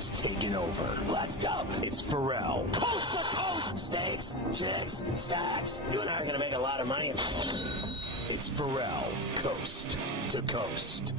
has taken over. Let's go. It's Ferrall. Coast to coast. Steaks, chicks, stacks. You and I are going to make a lot of money. It's Ferrall, coast to coast.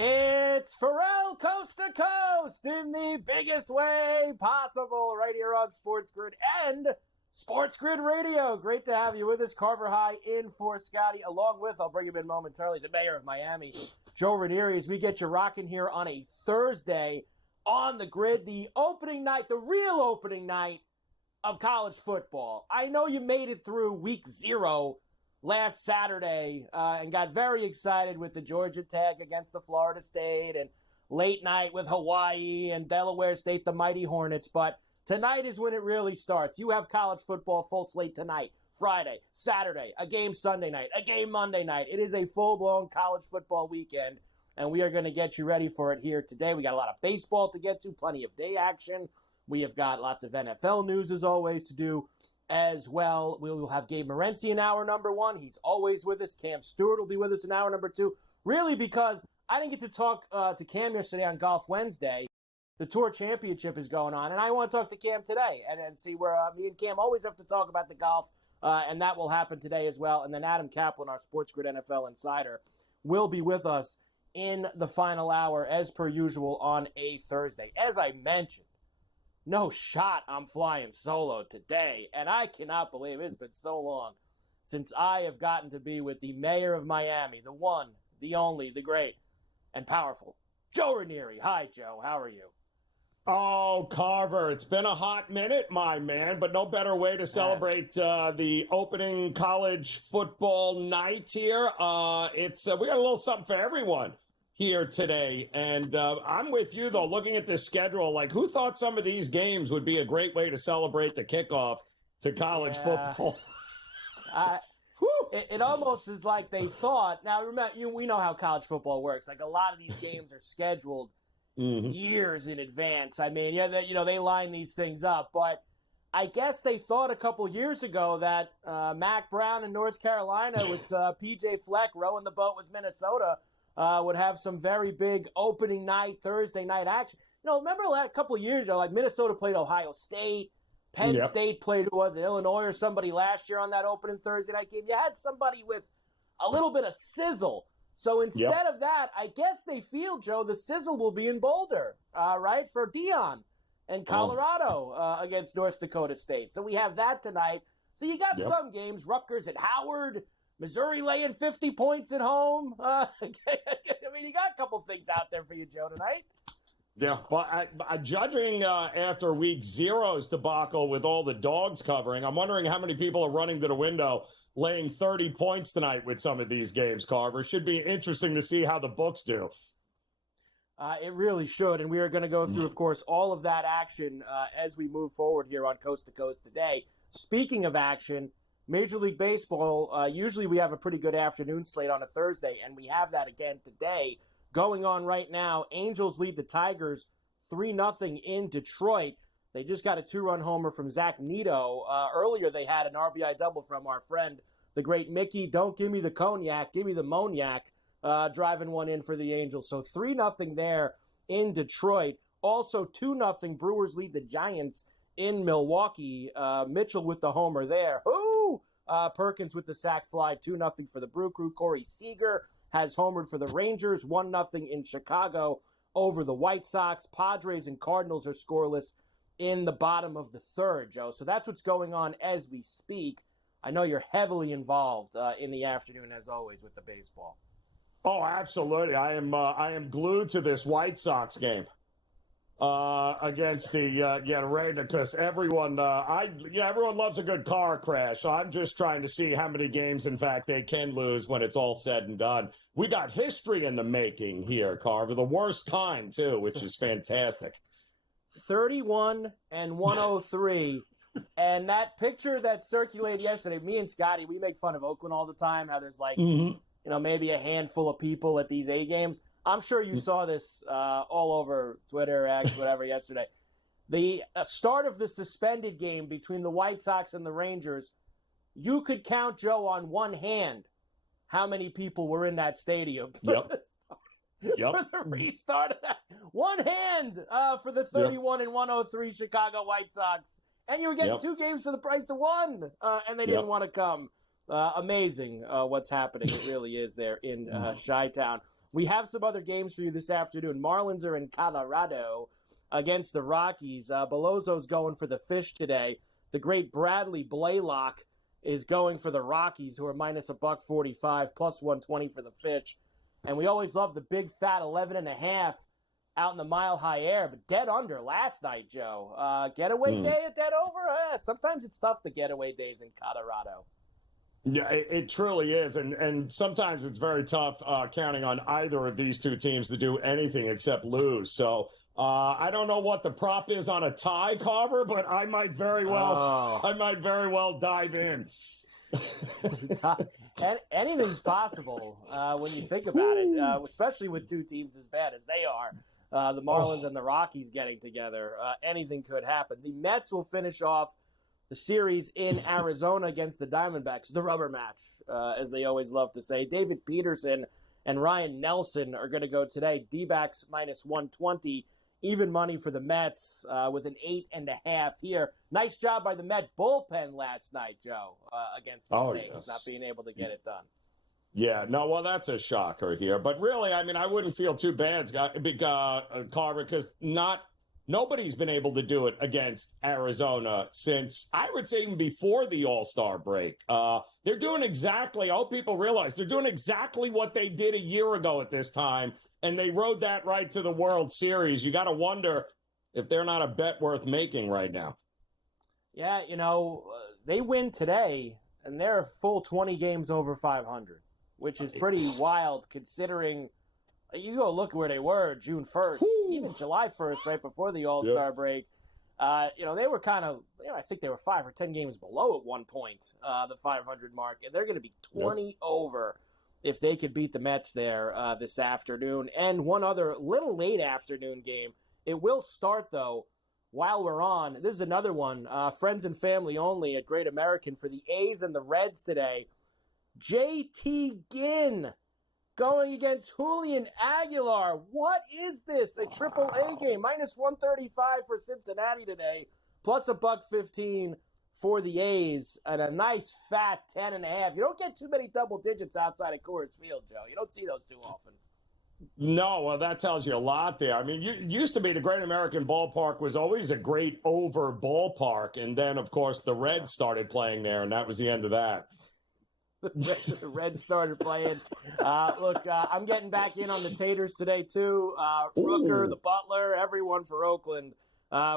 It's Ferrall Coast to Coast in the biggest way possible right here on SportsGrid and SportsGrid Radio. Great to have you with us. Carver High in for Scotty, along with, I'll bring him in momentarily, the mayor of Miami, Joe Ranieri, as we get you rocking here on a Thursday on the grid, the opening night, the real opening night of college football. I know you made it through week 0 last Saturday and got very excited with the Georgia Tech against the Florida State and late night with Hawaii and Delaware State, the Mighty Hornets. But tonight is when it really starts. You have college football full slate tonight, Friday, Saturday, a game Sunday night, a game Monday night. It is a full-blown college football weekend, and we are going to get you ready for it here today. We got a lot of baseball to get to, plenty of day action. We have got lots of NFL news, as always, to do as well. We will have Gabe Morency in hour number 1. He's always with us. Cam Stewart will be with us in hour number 2. Really, because I didn't get to talk to Cam yesterday on Golf Wednesday. The Tour Championship is going on, and I want to talk to Cam today and see where me and Cam always have to talk about the golf, and that will happen today as well. And then Adam Kaplan, our SportsGrid NFL insider, will be with us in the final hour, as per usual, on a Thursday. As I mentioned, no shot I'm flying solo today, and I cannot believe it's been so long since I have gotten to be with the mayor of Miami, the one, the only, the great, and powerful, Joe Ranieri. Hi, Joe. How are you? Oh, Carver, it's been a hot minute, my man, but no better way to celebrate the opening college football night here. We got a little something for everyone here today. And I'm with you, though, looking at this schedule, like, who thought some of these games would be a great way to celebrate the kickoff to college football? It almost is like they thought. Now, remember, we know how college football works. Like, a lot of these games are scheduled years in advance. I mean, they line these things up. But I guess they thought a couple years ago that Mac Brown in North Carolina with P.J. Fleck rowing the boat with Minnesota would have some very big opening night, Thursday night action. Remember a couple of years ago, like Minnesota played Ohio State, Penn State played, Illinois or somebody last year on that opening Thursday night game. You had somebody with a little bit of sizzle. So instead of that, I guess they feel, Joe, the sizzle will be in Boulder, right, for Dion and Colorado against North Dakota State. So we have that tonight. So you got some games, Rutgers at Howard, Missouri laying 50 points at home. I mean, you got a couple things out there for you, Joe, tonight. Yeah, well, judging after week 0's debacle with all the dogs covering, I'm wondering how many people are running to the window laying 30 points tonight with some of these games, Carver. Should be interesting to see how the books do. It really should, and we are going to go through, of course, all of that action as we move forward here on Coast to Coast today. Speaking of action, Major League Baseball, usually we have a pretty good afternoon slate on a Thursday, and we have that again today. Going on right now, Angels lead the Tigers 3-0 in Detroit. They just got a 2-run homer from Zach Neto. Earlier they had an RBI double from our friend, the great Mickey. Don't give me the cognac, give me the Moniac, driving one in for the Angels. So 3-0 there in Detroit. Also 2-0 Brewers lead the Giants in Milwaukee. Mitchell with the homer there. Perkins with the sac fly, 2-0 for the Brew Crew. Corey Seager has homered for the Rangers, 1-0 in Chicago over the White Sox. Padres and Cardinals are scoreless in the bottom of the third, Joe. So that's what's going on as we speak. I know you're heavily involved in the afternoon, as always, with the baseball. Oh, absolutely. I am glued to this White Sox game against the Raiders, because everyone loves a good car crash. So I'm just trying to see how many games, in fact, they can lose when it's all said and done. We got history in the making here, Carver. The worst time, too, which is fantastic. 31-103. And that picture that circulated yesterday, me and Scotty, we make fun of Oakland all the time, how there's like, maybe a handful of people at these A games. I'm sure you saw this all over Twitter, X, whatever, yesterday. the start of the suspended game between the White Sox and the Rangers, you could count, Joe, on one hand how many people were in that stadium for the restart of that. One hand for the 31-103 Chicago White Sox. And you were getting 2 games for the price of 1, and they didn't want to come. Amazing what's happening. It really is there in Chi-Town. We have some other games for you this afternoon. Marlins are in Colorado against the Rockies. Belozzo's going for the Fish today. The great Bradley Blaylock is going for the Rockies, who are minus $145, plus 120 for the Fish. And we always love the big fat 11.5 out in the Mile High Air, but dead under last night, Joe. Getaway day at dead over? Sometimes it's tough to getaway days in Colorado. Yeah, it truly is. And sometimes it's very tough counting on either of these two teams to do anything except lose. So I don't know what the prop is on a tie, Carver, but I might very well dive in. Anything's possible when you think about it, especially with two teams as bad as they are. The Marlins and the Rockies getting together. Anything could happen. The Mets will finish off the series in Arizona against the Diamondbacks, the rubber match, as they always love to say. David Peterson and Ryan Nelson are going to go today. D-backs minus 120. Even money for the Mets with an 8.5 here. Nice job by the Met bullpen last night, Joe, against the Snakes, not being able to get it done. Yeah, no, well, that's a shocker here. But really, I mean, I wouldn't feel too bad, Carver, because nobody's been able to do it against Arizona since, I would say, even before the All-Star break. They're doing exactly, I hope people realize, they're doing exactly what they did a year ago at this time, and they rode that right to the World Series. You got to wonder if they're not a bet worth making right now. Yeah, they win today, and they're a full 20 games over 500, which is pretty wild considering you go look where they were June 1st, even July 1st, right before the All-Star break. They were kind of, I think they were 5 or 10 games below at one point, the 500 mark, and they're going to be 20 over if they could beat the Mets there this afternoon. And one other little late afternoon game. It will start, though, while we're on. This is another one, friends and family only at Great American for the A's and the Reds today. J.T. Ginn going against Julian Aguilar. What is this? A triple-A game. Minus 135 for Cincinnati today, plus $1.15 for the A's, and a nice fat 10.5. You don't get too many double digits outside of Coors Field, Joe. You don't see those too often. No, well, that tells you a lot there. I mean, used to be the Great American Ballpark was always a great over ballpark, and then, of course, the Reds started playing there, and that was the end of that. The Reds started playing. I'm getting back in on the Taters today, too. Rooker, the Butler, everyone for Oakland.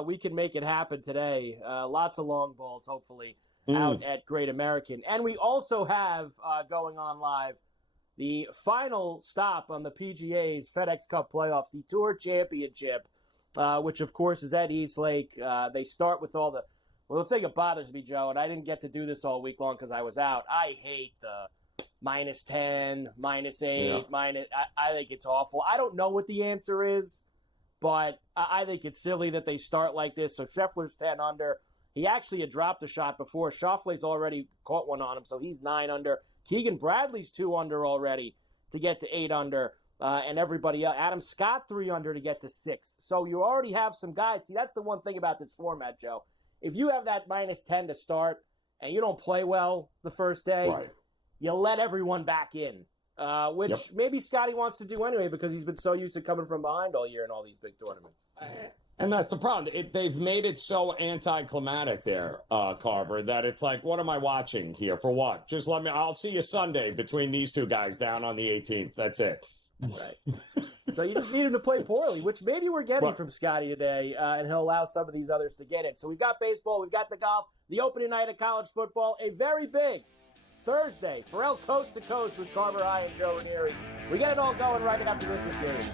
We can make it happen today. Lots of long balls, hopefully, out at Great American. And we also have going on live the final stop on the PGA's FedEx Cup playoffs, the Tour Championship, which, of course, is at East Lake. They start with all the... Well, the thing that bothers me, Joe, and I didn't get to do this all week long because I was out, I hate the minus 10, minus 8, I think it's awful. I don't know what the answer is, but I think it's silly that they start like this. So Scheffler's 10 under. He actually had dropped a shot before. Schauffele's already caught one on him, so he's 9 under. Keegan Bradley's 2 under already to get to 8 under. And everybody else. Adam Scott 3 under to get to 6. So you already have some guys. See, that's the one thing about this format, Joe. If you have that minus 10 to start and you don't play well the first day, you let everyone back in, which maybe Scotty wants to do anyway because he's been so used to coming from behind all year in all these big tournaments. And that's the problem. They've made it so anticlimactic there, Carver, that it's like, what am I watching here? For what? Just let me – I'll see you Sunday between these two guys down on the 18th. That's it. Right. So you just need him to play poorly, which maybe we're getting from Scotty today, and he'll allow some of these others to get it. So we've got baseball, we've got the golf, the opening night of college football, a very big Thursday. Ferrall Coast to Coast with Carver High and Joe Ranieri. We get it all going right after this with Gary.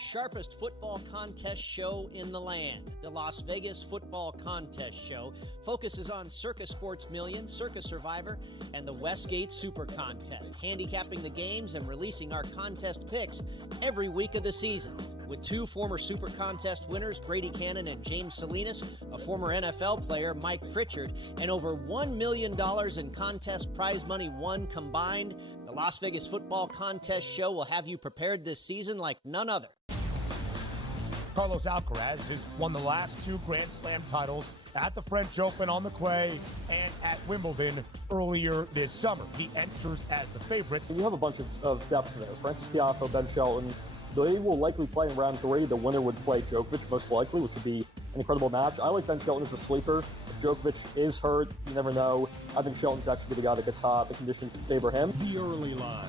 sharpest football contest show in the land. The Las Vegas Football Contest Show focuses on Circus Sports Million, Circus Survivor, and the Westgate Super Contest, handicapping the games and releasing our contest picks every week of the season. With two former Super Contest winners, Brady Cannon and James Salinas, a former NFL player, Mike Pritchard, and over $1 million in contest prize money won combined, the Las Vegas Football Contest Show will have you prepared this season like none other. Carlos Alcaraz has won the last two Grand Slam titles at the French Open on the clay and at Wimbledon earlier this summer. He enters as the favorite. You have a bunch of depth there. Francis Tiafoe, Ben Shelton. They will likely play in round 3. The winner would play Djokovic, most likely, which would be an incredible match. I like Ben Shelton as a sleeper. If Djokovic is hurt, you never know. I think Shelton's actually the guy that gets hot. The conditions favor him. The early line,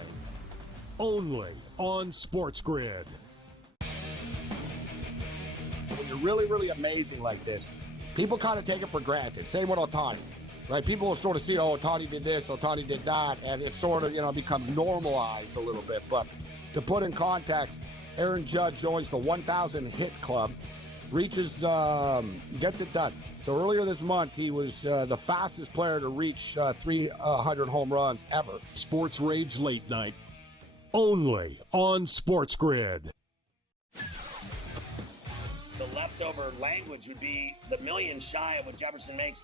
only on SportsGrid. When you're really, really amazing like this, people kind of take it for granted. Same with Ohtani, right? People will sort of see, oh, Ohtani did this, Ohtani did that, and it sort of, becomes normalized a little bit. But to put in context, Aaron Judge joins the 1,000 hit club, reaches, gets it done. So earlier this month, he was the fastest player to reach 300 home runs ever. Sports Rage Late Night, only on SportsGrid. The leftover language would be the million shy of what Jefferson makes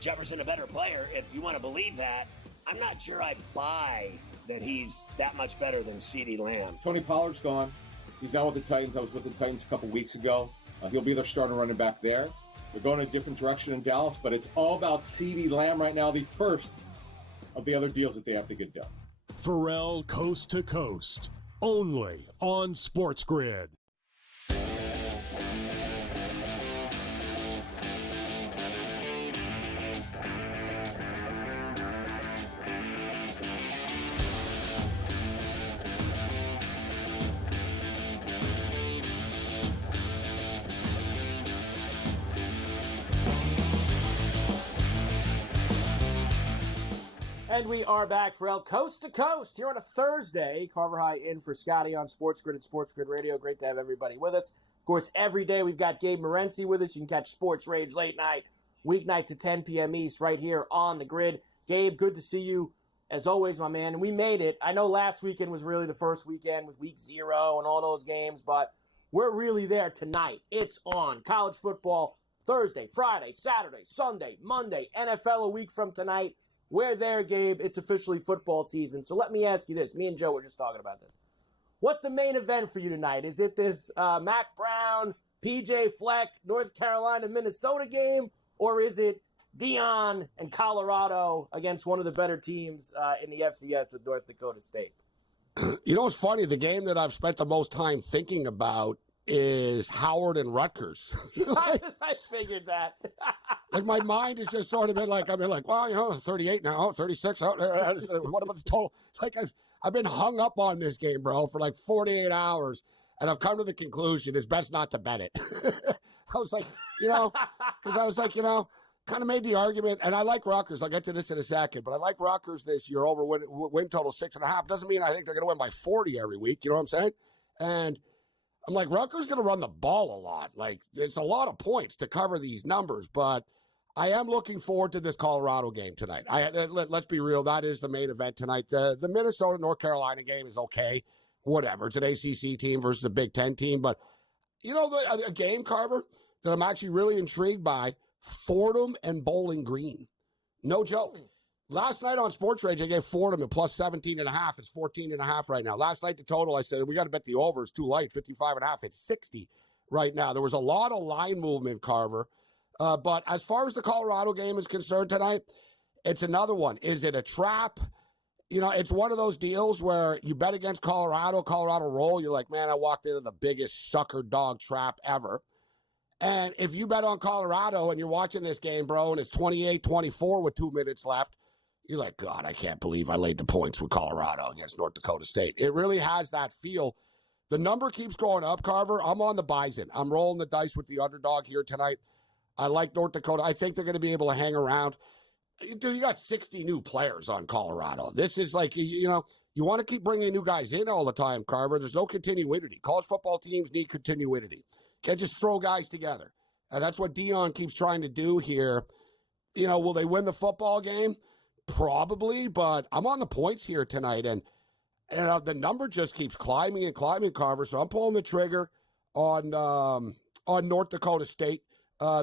Jefferson a better player. If you want to believe that, I'm not sure I buy that he's that much better than CeeDee Lamb. Tony Pollard's gone. He's now with the Titans. I was with the Titans a couple weeks ago. He'll be their starting running back there. They're going in a different direction in Dallas, but it's all about CeeDee Lamb right now, the first of the other deals that they have to get done. Ferrall Coast to Coast, only on SportsGrid. And we are back, Ferrall, coast to coast here on a Thursday. Carver High in for Scotty on SportsGrid and SportsGrid Radio. Great to have everybody with us. Of course, every day we've got Gabe Morency with us. You can catch Sports Rage Late Night, weeknights at 10 p.m. East, right here on the grid. Gabe, good to see you, as always, my man. And we made it. I know last weekend was really the first weekend with week 0 and all those games, but we're really there tonight. It's on. College football, Thursday, Friday, Saturday, Sunday, Monday, NFL a week from tonight. We're there, Gabe. It's officially football season. So let me ask you this. Me and Joe were just talking about this. What's the main event for you tonight? Is it this Mac Brown, PJ Fleck, North Carolina, Minnesota game? Or is it Deion and Colorado against one of the better teams in the FCS with North Dakota State? You know what's funny? The game that I've spent the most time thinking about is Howard and Rutgers. I figured that. Like, my mind is just sort of been like, I've been like, well, 38 now, 36. What about the total? Like, I've been hung up on this game, bro, for like 48 hours, and I've come to the conclusion it's best not to bet it. I was like, because I was like, kind of made the argument, and I like Rutgers. I'll get to this in a second, but I like Rutgers this year over win total 6.5. Doesn't mean I think they're going to win by 40 every week. You know what I'm saying? And I'm like, Rutgers going to run the ball a lot. Like, it's a lot of points to cover these numbers, but I am looking forward to this Colorado game tonight. Let's be real. That is the main event tonight. The Minnesota-North Carolina game is okay. Whatever. It's an ACC team versus a Big Ten team. But, a game, Carver, that I'm actually really intrigued by, Fordham and Bowling Green. No joke. Last night on Sports Rage, I gave Fordham a plus 17.5. It's 14.5 right now. Last night, the total, I said, we got to bet the over. It's too light, 55.5. It's 60 right now. There was a lot of line movement, Carver. But as far as the Colorado game is concerned tonight, it's another one. Is it a trap? It's one of those deals where you bet against Colorado roll. You're like, man, I walked into the biggest sucker dog trap ever. And if you bet on Colorado and you're watching this game, bro, and it's 28-24 with 2 minutes left, you're like, God, I can't believe I laid the points with Colorado against North Dakota State. It really has that feel. The number keeps going up, Carver. I'm on the Bison. I'm rolling the dice with the underdog here tonight. I like North Dakota. I think they're going to be able to hang around. Dude, you got 60 new players on Colorado. This is like, you You want to keep bringing new guys in all the time, Carver. There's no continuity. College football teams need continuity. Can't just throw guys together. And that's what Dion keeps trying to do here. Will they win the football game? Probably, but I'm on the points here tonight, and the number just keeps climbing and climbing, Carver. So I'm pulling the trigger on North Dakota State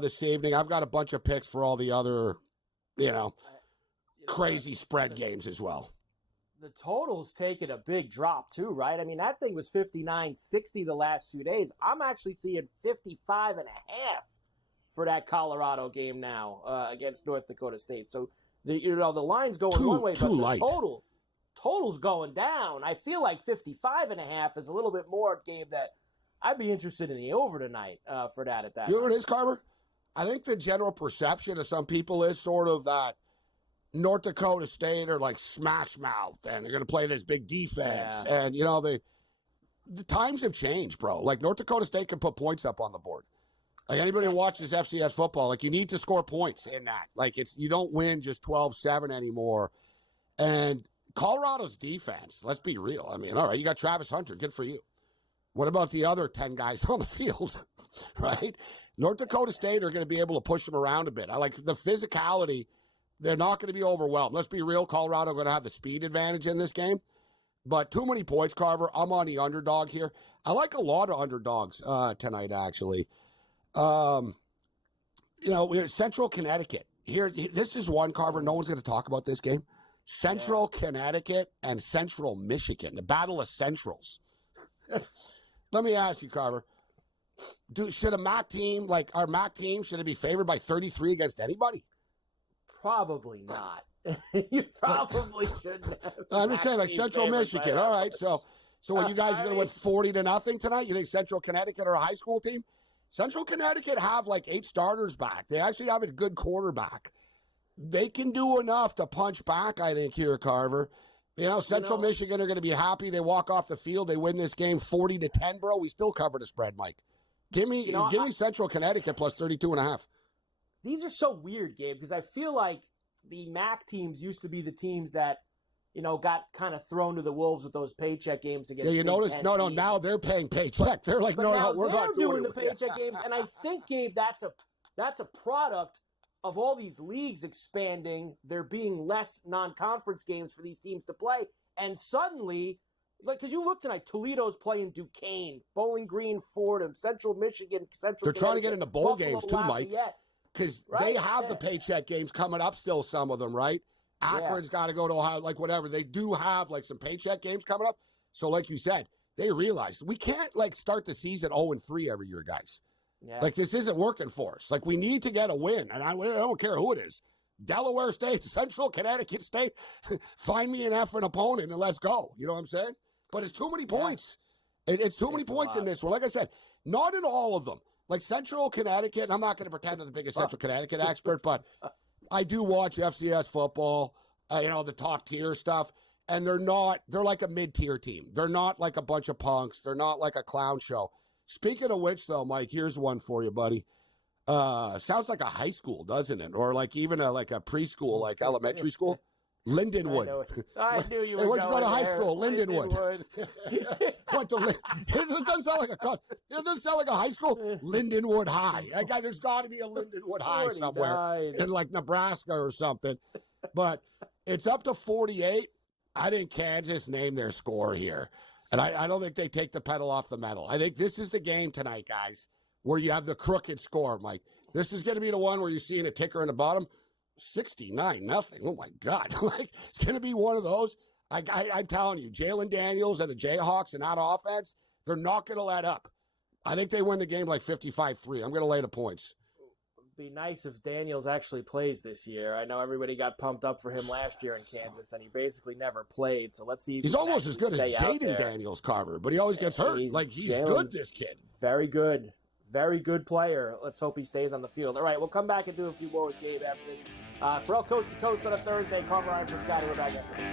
this evening. I've got a bunch of picks for all the other, crazy spread games as well. The total's taken a big drop too, right? I mean, that thing was 59-60 the last 2 days. I'm actually seeing 55.5 for that Colorado game now against North Dakota State. So the line's going one way, but the total's going down. I feel like 55.5 is a little bit more game that I'd be interested in the over tonight for that at that. You know what it is, Carver? I think the general perception of some people is sort of that North Dakota State are like smash mouth and they're going to play this big defense. Yeah. And, the times have changed, bro. Like North Dakota State can put points up on the board. Like anybody who watches FCS football, like you need to score points in that. Like you don't win just 12-7 anymore. And Colorado's defense, let's be real. I mean, all right, you got Travis Hunter. Good for you. What about the other 10 guys on the field, right? North Dakota State are going to be able to push them around a bit. I like the physicality. They're not going to be overwhelmed. Let's be real. Colorado going to have the speed advantage in this game. But too many points, Carver. I'm on the underdog here. I like a lot of underdogs tonight, actually. Central Connecticut. This is one, Carver. No one's going to talk about this game. Central Connecticut and Central Michigan. The Battle of Centrals. Let me ask you, Carver. Should a MAC team, like our MAC team, should it be favored by 33 against anybody? Probably not. You probably shouldn't have. I'm just saying, like Central Michigan. All right, so what, you guys are going to win 40-0 tonight? You think Central Connecticut are a high school team? Central Connecticut have like 8 starters back. They actually have a good quarterback. They can do enough to punch back, I think, here, Carver. Central Michigan are going to be happy. They walk off the field. They win this game 40-10, bro. We still cover the spread, Mike. Give me Central Connecticut plus 32.5. These are so weird, Gabe, because I feel like the MAC teams used to be the teams that, got kind of thrown to the wolves with those paycheck games against. Yeah, you notice? No, now they're paying paycheck. They're like, no, we're not doing the paycheck games. And I think, Gabe, that's a product of all these leagues expanding. There being less non-conference games for these teams to play, and suddenly, because you look tonight, Toledo's playing Duquesne, Bowling Green, Fordham, Central Michigan, They're trying to get into bowl games too, Mike. Because they have the paycheck games coming up still, some of them, right? Akron's got to go to Ohio, like whatever. They do have like some paycheck games coming up. So like you said, they realize we can't like start the season 0-3 every year, guys. Yeah. Like this isn't working for us. Like we need to get a win. And I don't care who it is. Delaware State, Central Connecticut State, find me an effing opponent and let's go. You know what I'm saying? But it's too many points. It's too many points in this one. Like I said, not in all of them. Like Central Connecticut, and I'm not going to pretend I'm the biggest Central Connecticut expert, but I do watch FCS football, the top tier stuff, and they're like a mid-tier team. They're not like a bunch of punks. They're not like a clown show. Speaking of which, though, Mike, here's one for you, buddy. Sounds like a high school, doesn't it? Or like even a preschool, like elementary school. Lindenwood. I knew you were Where'd you go to high there. school? Lindenwood. Went to it doesn't sound like a high school. Lindenwood High. There's got to be a Lindenwood High somewhere in like Nebraska or something. But it's up to 48. I think Kansas named their score here. And I don't think they take the pedal off the metal. I think this is the game tonight, guys, where you have the crooked score, Mike. This is going to be the one where you're seeing a ticker in the bottom. 69-0. Oh, my God. It's going to be one of those. I'm telling you, Jalen Daniels and the Jayhawks and that offense, they're not going to let up. I think they win the game like 55-3. I'm going to lay the points. It'd be nice if Daniels actually plays this year. I know everybody got pumped up for him last year in Kansas, and he basically never played. So let's see. He's almost as good as Jaden Daniels, Carver, but he always gets hurt. He's good, this kid. Very good. Very good player. Let's hope he stays on the field. All right, we'll come back and do a few more with Gabe after this. Ferrall Coast to Coast on a Thursday. Carver Ryan for Scotty. We're back after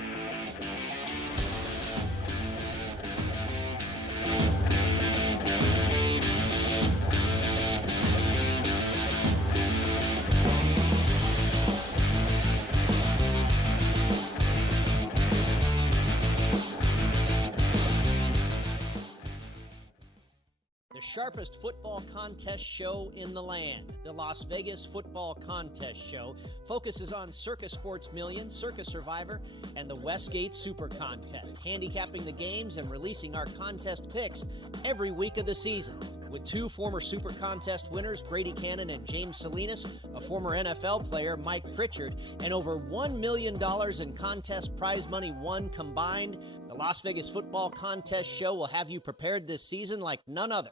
sharpest football contest show in the land. The Las Vegas Football Contest Show focuses on Circa Sports Million, Circa Survivor, and the Westgate Super Contest, handicapping the games and releasing our contest picks every week of the season. With two former Super Contest winners, Brady Cannon and James Salinas, a former NFL player, Mike Pritchard, and over $1 million in contest prize money won combined, the Las Vegas Football Contest Show will have you prepared this season like none other.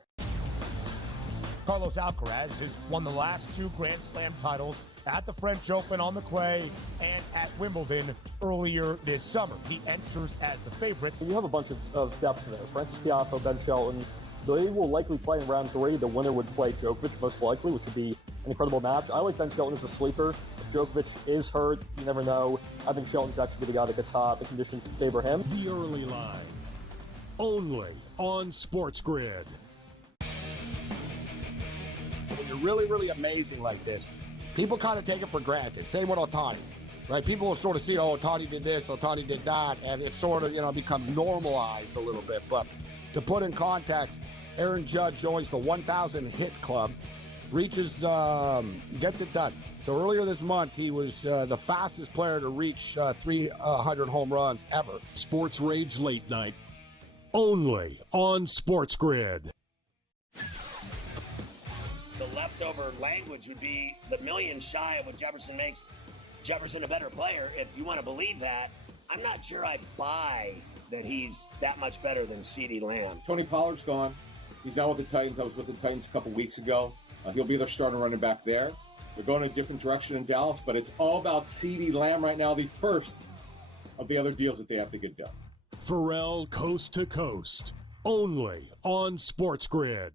Carlos Alcaraz has won the last two Grand Slam titles at the French Open on the clay and at Wimbledon earlier this summer. He enters as the favorite. You have a bunch of depth there. Francis Tiafoe, Ben Shelton. They will likely play in round 3. The winner would play Djokovic, most likely, which would be an incredible match. I like Ben Shelton as a sleeper. If Djokovic is hurt, you never know. I think Shelton's actually the guy that gets hot. The conditions favor him. The early line. Only on SportsGrid. When you're really, really amazing like this, people kind of take it for granted. Same with Ohtani, right? People will sort of see, oh, Ohtani did this, Ohtani did that, and it sort of, becomes normalized a little bit. But to put in context, Aaron Judge joins the 1,000 hit club, gets it done. So earlier this month, he was the fastest player to reach 300 home runs ever. Sports Rage Late Night. Only on SportsGrid. The leftover language would be the million shy of what Jefferson makes Jefferson a better player. If you want to believe that, I'm not sure I buy that he's that much better than CeeDee Lamb. Tony Pollard's gone. He's out with the Titans. I was with the Titans a couple weeks ago. He'll be their starting running back there. They're going a different direction in Dallas, but it's all about CeeDee Lamb right now, the first of the other deals that they have to get done. Ferrall Coast to Coast. Only on SportsGrid.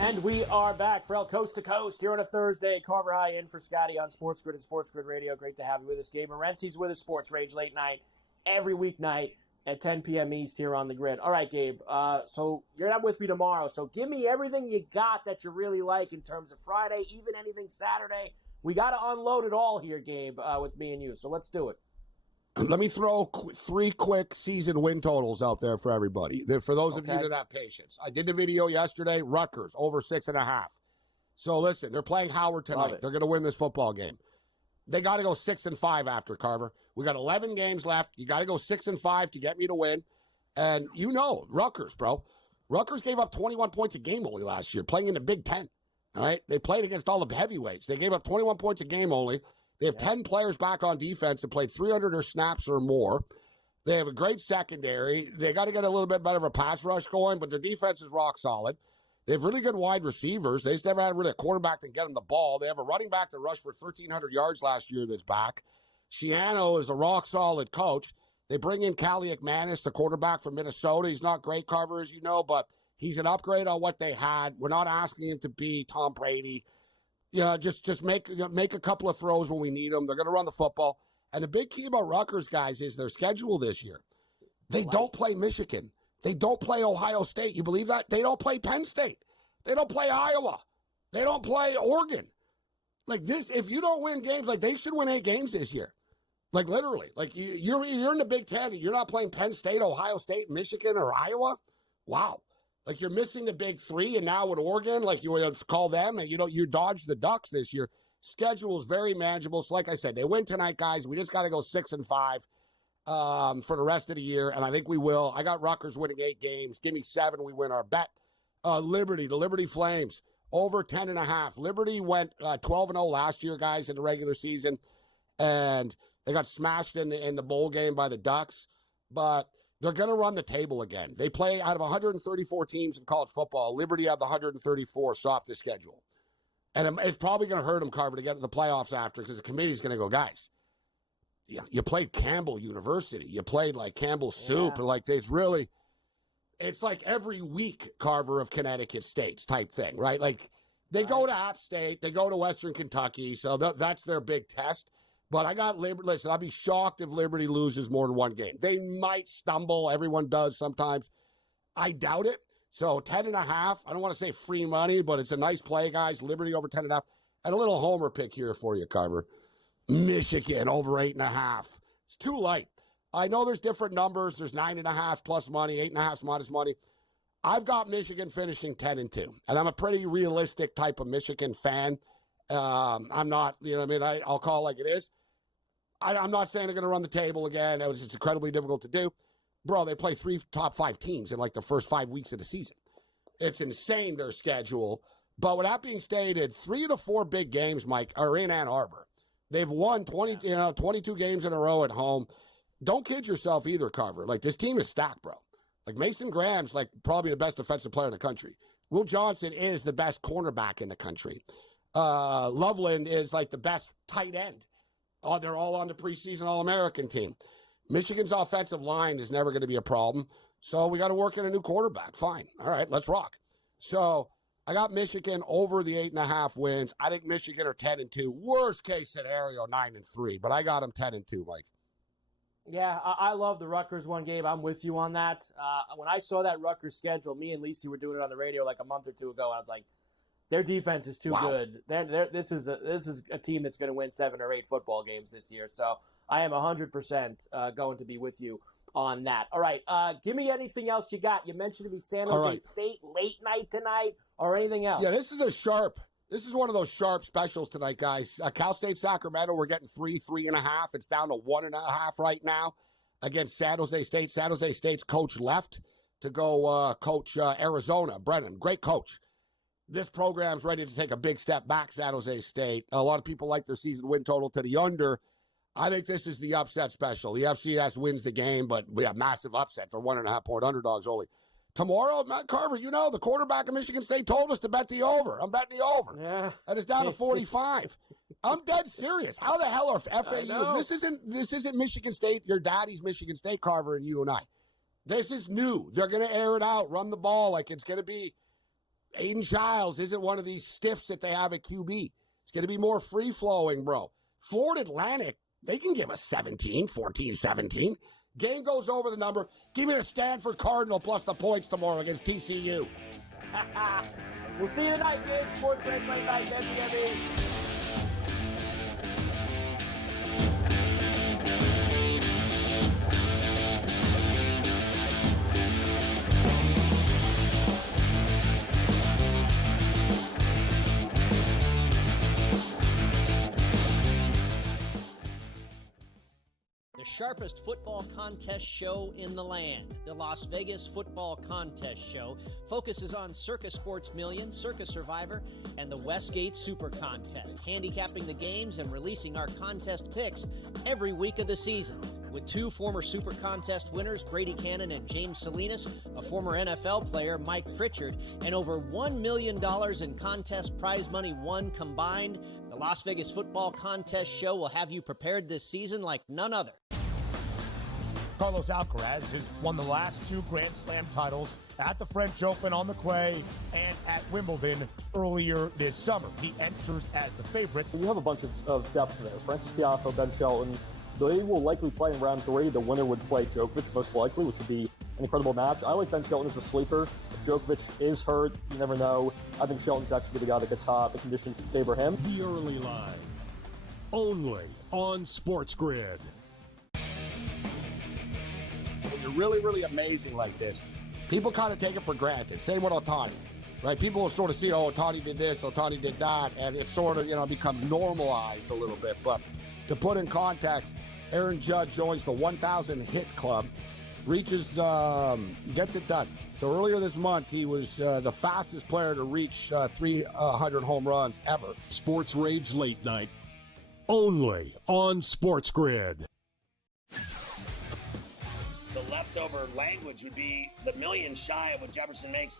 And we are back, Ferrall Coast to Coast here on a Thursday. Carver High in for Scotty on SportsGrid and SportsGrid Radio. Great to have you with us. Gabe Morency's with us, Sports Rage Late Night, every weeknight at 10 p.m. East here on the grid. All right, Gabe, so you're not with me tomorrow, so give me everything you got that you really like in terms of Friday, even anything Saturday. We got to unload it all here, Gabe, with me and you, so let's do it. Let me throw 3 quick season win totals out there for everybody. For those of you that have patience. I did the video yesterday. Rutgers over 6.5. So listen, they're playing Howard tonight. They're going to win this football game. They got to go 6-5 after, Carver. We got 11 games left. You got to go 6-5 to get me to win. And Rutgers, bro. Rutgers gave up 21 points a game only last year, playing in the Big Ten. All right, they played against all the heavyweights. They gave up 21 points a game only. They have 10 players back on defense that played 300 or snaps or more. They have a great secondary. They got to get a little bit better of a pass rush going, but their defense is rock solid. They have really good wide receivers. They just never had really a quarterback that can get them the ball. They have a running back that rushed for 1,300 yards last year that's back. Shiano is a rock solid coach. They bring in Kaliak Manis, the quarterback from Minnesota. He's not great, Carver, as you know, but he's an upgrade on what they had. We're not asking him to be Tom Brady. Just make a couple of throws when we need them. They're going to run the football. And the big key about Rutgers, guys, is their schedule this year. They don't play Michigan. They don't play Ohio State. You believe that? They don't play Penn State. They don't play Iowa. They don't play Oregon. Like this, if you don't win games, like they should win 8 games this year. Like literally. Like you're in the Big Ten and you're not playing Penn State, Ohio State, Michigan, or Iowa. Wow. Like you're missing the big 3, and now with Oregon, like you would call them, and you dodged the Ducks this year. Schedule is very manageable. So like I said, they win tonight, guys. We just got to go 6-5 for the rest of the year, and I think we will. I got Rutgers winning 8 games. Give me 7. We win our bet. The Liberty Flames, over 10.5. Liberty went 12-0 last year, guys, in the regular season, and they got smashed in the bowl game by the Ducks, but they're going to run the table again. They play out of 134 teams in college football. Liberty have the 134 softest schedule. And it's probably going to hurt them, Carver, to get to the playoffs after because the committee's going to go, guys, you played Campbell University. You played like Campbell Soup. Or it's like every week, Carver, of Connecticut States type thing, right? Like they go to App State. They go to Western Kentucky. So that's their big test. But I got Liberty. Listen, I'd be shocked if Liberty loses more than one game. They might stumble. Everyone does sometimes. I doubt it. So 10.5. I don't want to say free money, but it's a nice play, guys. Liberty over 10.5. And a little homer pick here for you, Carver. Michigan over 8.5. It's too light. I know there's different numbers. There's 9.5 plus money, 8.5 minus money. I've got Michigan finishing 10-2, and I'm a pretty realistic type of Michigan fan. I'm not, I'll call it like it is. I'm not saying they're going to run the table again. It's incredibly difficult to do. Bro, they play 3 top 5 teams in like the first 5 weeks of the season. It's insane, their schedule. But with that being stated, 3 of the 4 big games, Mike, are in Ann Arbor. They've won 22 games in a row at home. Don't kid yourself either, Carver. Like, this team is stacked, bro. Like, Mason Graham's like probably the best defensive player in the country. Will Johnson is the best cornerback in the country. Loveland is like the best tight end. Oh, they're all on the preseason All-American team. Michigan's offensive line is never going to be a problem. So we got to work in a new quarterback. Fine. All right, let's rock. So I got Michigan over the 8.5 wins. I think Michigan are 10-2. Worst case scenario, 9-3. But I got them 10-2, Mike. Yeah, I love the Rutgers one, Gabe. I'm with you on that. When I saw that Rutgers schedule, me and Lisi were doing it on the radio like a month or two ago. I was like, their defense is too good. This is a team that's going to win 7 or 8 football games this year. So I am 100% going to be with you on that. All right, give me anything else you got. You mentioned to me San Jose State late night tonight or anything else. Yeah, this is one of those sharp specials tonight, guys. Cal State Sacramento, we're getting 3.5. It's down to 1.5 right now against San Jose State. San Jose State's coach left to go coach Arizona. Brennan, great coach. This program's ready to take a big step back, San Jose State. A lot of people like their season win total to the under. I think this is the upset special. The FCS wins the game, but we have massive upsets. They're 1.5-point underdogs only. Tomorrow, Matt Carver, the quarterback of Michigan State told us to bet the over. I'm betting the over. Yeah. And it's down to 45. I'm dead serious. How the hell are FAU? This isn't Michigan State, your daddy's Michigan State, Carver, and you and I. This is new. They're going to air it out, run the ball like it's going to be. Aiden Childs isn't one of these stiffs that they have at QB. It's going to be more free-flowing, bro. Florida Atlantic, they can give us 14-17. Game goes over the number. Give me a Stanford Cardinal plus the points tomorrow against TCU. We'll see you tonight, Gabe. SportsGrid late night, WWEs. The sharpest football contest show in the land, the Las Vegas Football Contest Show, focuses on Circus Sports Million, Circus Survivor, and the Westgate Super Contest, handicapping the games and releasing our contest picks every week of the season. With 2 former Super Contest winners, Brady Cannon and James Salinas, a former NFL player, Mike Pritchard, and over $1 million in contest prize money won combined, the Las Vegas Football Contest Show will have you prepared this season like none other. Carlos Alcaraz has won the last 2 Grand Slam titles at the French Open on the clay and at Wimbledon earlier this summer. He enters as the favorite. You have a bunch of depth there. Francis Tiafoe, Ben Shelton. They will likely play in round 3. The winner would play Djokovic, most likely, which would be an incredible match. I like Ben Shelton as a sleeper. If Djokovic is hurt, you never know. I think Shelton's actually the guy that gets hot. The conditions favor him. The early line, only on SportsGrid. When you're really, really amazing like this, people kind of take it for granted. Same with Ohtani, right? People will sort of see, Ohtani did this, Ohtani did that, and it sort of, becomes normalized a little bit. But to put in context, Aaron Judge joins the 1,000 hit club, reaches, gets it done. So earlier this month, he was the fastest player to reach 300 home runs ever. Sports Rage Late Night, only on SportsGrid. The leftover language would be the million shy of what Jefferson makes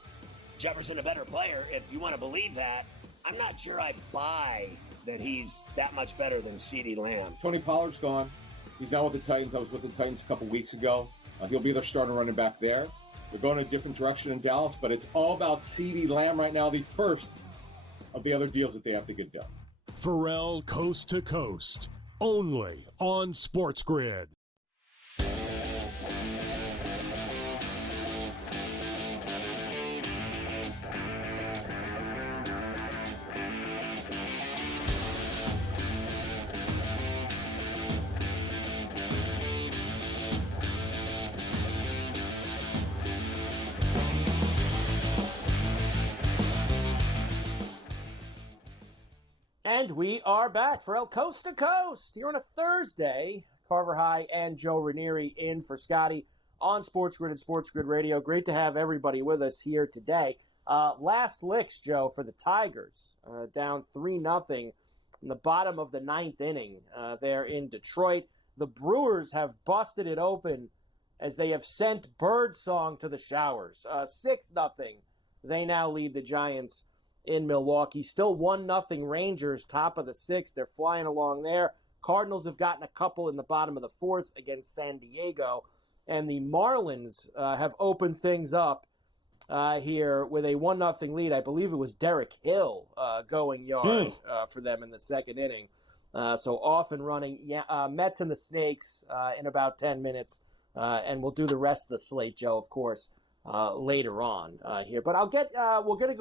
Jefferson a better player. If you want to believe that, I'm not sure I buy that he's that much better than CeeDee Lamb. Tony Pollard's gone. He's now with the Titans. I was with the Titans a couple weeks ago. He'll be their starting running back there. They're going a different direction in Dallas, but it's all about CeeDee Lamb right now, the first of the other deals that they have to get done. Ferrall Coast to Coast. only on SportsGrid. And we are back for El Coast to Coast here on a Thursday. Carver High and Joe Ranieri in for Scotty on SportsGrid and SportsGrid Radio. Great to have everybody with us here today. Last licks, Joe, for the Tigers. Down 3-0 in the bottom of the ninth inning there in Detroit. The Brewers have busted it open as they have sent Birdsong to the showers. 6-0. They now lead the Giants in Milwaukee. Still 1-0 Rangers, top of the sixth. They're flying along there. Cardinals have gotten a couple in the bottom of the fourth against San Diego. And the Marlins have opened things up here with a 1-0 lead. I believe it was Derek Hill going yard for them in the second inning. So off and running. Mets and the Snakes in about 10 minutes. And we'll do the rest of the slate, Joe, of course, later on here. But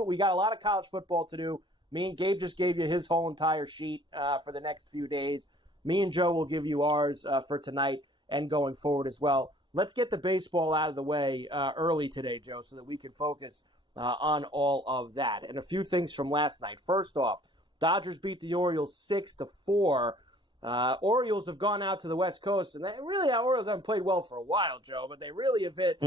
we got a lot of college football to do. Me and Gabe just gave you his whole entire sheet for the next few days. Me and Joe will give you ours for tonight and going forward as well. Let's get the baseball out of the way early today, Joe, so that we can focus on all of that. And a few things from last night. First off, Dodgers beat the Orioles 6-4. Orioles have gone out to the West Coast, and our Orioles haven't played well for a while, Joe, but they really have hit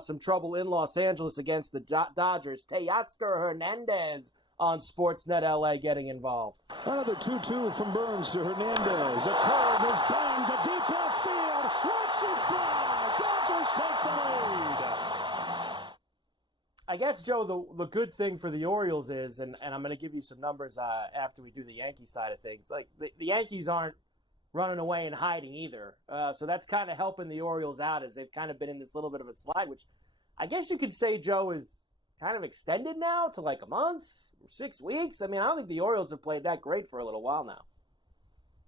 some trouble in Los Angeles against the Dodgers. Teoscar Hernandez on Sportsnet LA getting involved. Another 2-2 from Burns to Hernandez. A curve is banged to deep left field. Watch it fly. Dodgers take the lead. I guess, Joe, the good thing for the Orioles is, and I'm going to give you some numbers after we do the Yankee side of things, like the Yankees aren't running away and hiding either. So that's kind of helping the Orioles out as they've kind of been in this little bit of a slide, which I guess you could say, Joe, is kind of extended now to like a month, 6 weeks. I mean, I don't think the Orioles have played that great for a little while now.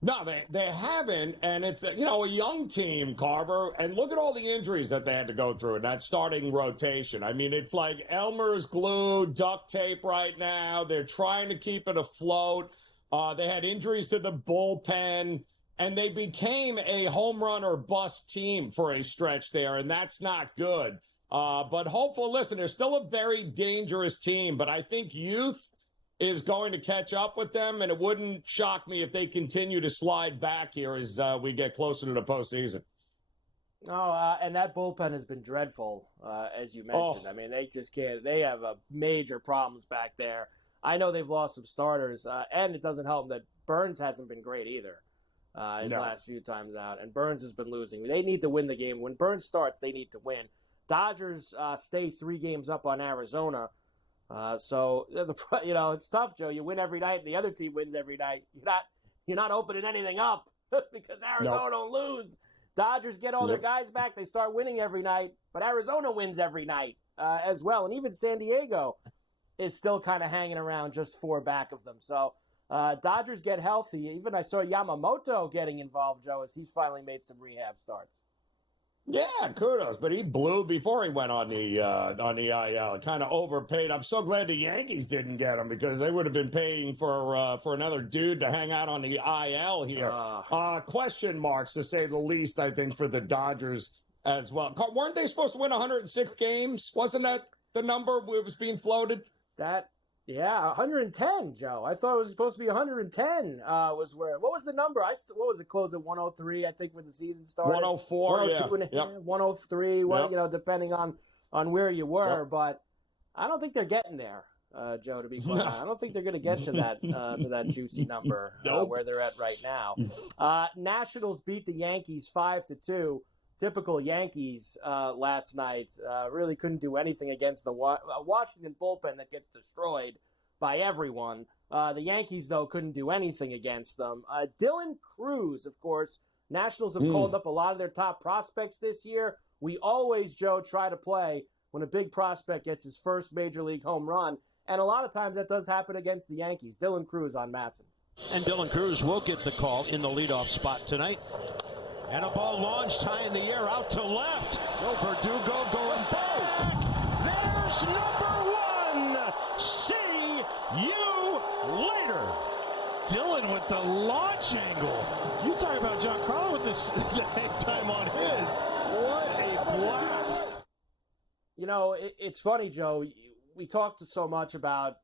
No, they haven't, and it's a young team, Carver, and look at all the injuries that they had to go through in that starting rotation. I mean, it's like Elmer's glue, duct tape right now. They're trying to keep it afloat. They had injuries to the bullpen, and they became a home run or bust team for a stretch there, and that's not good. But hopeful, listen, they're still a very dangerous team, but I think youth is going to catch up with them, and it wouldn't shock me if they continue to slide back here as we get closer to the postseason. And that bullpen has been dreadful, as you mentioned. I mean, they just can't. They have major problems back there. I know they've lost some starters, and it doesn't help that Burns hasn't been great either last few times out, and Burns has been losing. They need to win the game. When Burns starts, they need to win. Dodgers stay 3 games up on Arizona. So it's tough, Joe. You win every night, and the other team wins every night. You're not opening anything up because Arizona don't lose. Dodgers get all their guys back. They start winning every night, but Arizona wins every night as well. And even San Diego is still kind of hanging around just 4 back of them. So Dodgers get healthy. Even I saw Yamamoto getting involved, Joe, as he's finally made some rehab starts. Yeah, kudos. But he blew before he went on the IL. Kind of overpaid. I'm so glad the Yankees didn't get him because they would have been paying for another dude to hang out on the IL here. Question marks, to say the least, I think, for the Dodgers as well. Weren't they supposed to win 106 games? Wasn't that the number it was being floated? 110, Joe. I thought it was supposed to be 110. What was the number? What was it? Closed at 103, I think, when the season started. 104, yeah. 103. Depending on where you were, but I don't think they're getting there, Joe. To be quite honest, I don't think they're going to get to that juicy number where they're at right now. Nationals beat the Yankees 5-2. Typical Yankees last night. Really couldn't do anything against the Washington bullpen that gets destroyed by everyone. The Yankees, though, couldn't do anything against them. Dylan Cruz, of course. Nationals have called up a lot of their top prospects this year. We always, Joe, try to play when a big prospect gets his first major league home run. And a lot of times that does happen against the Yankees. Dylan Cruz on Masson. And Dylan Cruz will get the call in the leadoff spot tonight. And a ball launched high in the air out to left. Go Verdugo going back. There's number one. See you later. Dylan with the launch angle. You talk about John Carlo with this time on his. What a blast. You know, it's funny, Joe. We talked so much about